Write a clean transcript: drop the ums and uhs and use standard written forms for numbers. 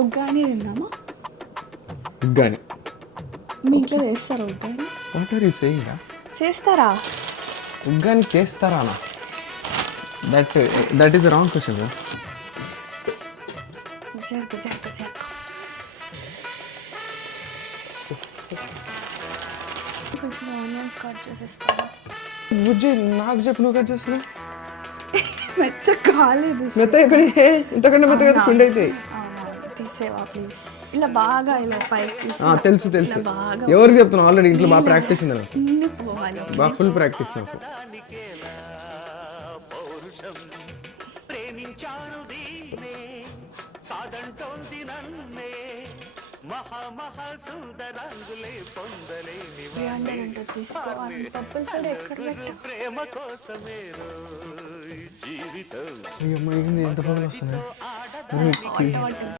ఉగ్గాని తిందామా? ఉగ్గాని మీ ఇంట్లో చేస్తారా ఉగ్గాని? What are you saying? చేస్తారా? ఉగ్గాని చేస్తారా? That is wrong question. జరుపు కొంచెం ఆనియన్స్ కట్ చేసిస్తాను. బుజ్జి నాకు చెప్పు, నువ్వు కట్ చేస్తున్నావు. మెత్త కాలేదు. మెత్త అయిపోయి ఇంతకంటే మెత్తగా పిండి అయితే తీసేవా ప్లీజ్? ఇలా బాగా ఇలా పైకి తెలుసు ఎవరు చెప్తున్నావు? ఆల్రెడీ ఇంట్లో బాగా ప్రాక్టీస్ ఉంది నాకు. పోవాలి. బాగా ఫుల్ ప్రాక్టీస్ నాకు. ఎంత పనులు వస్తున్నాయి.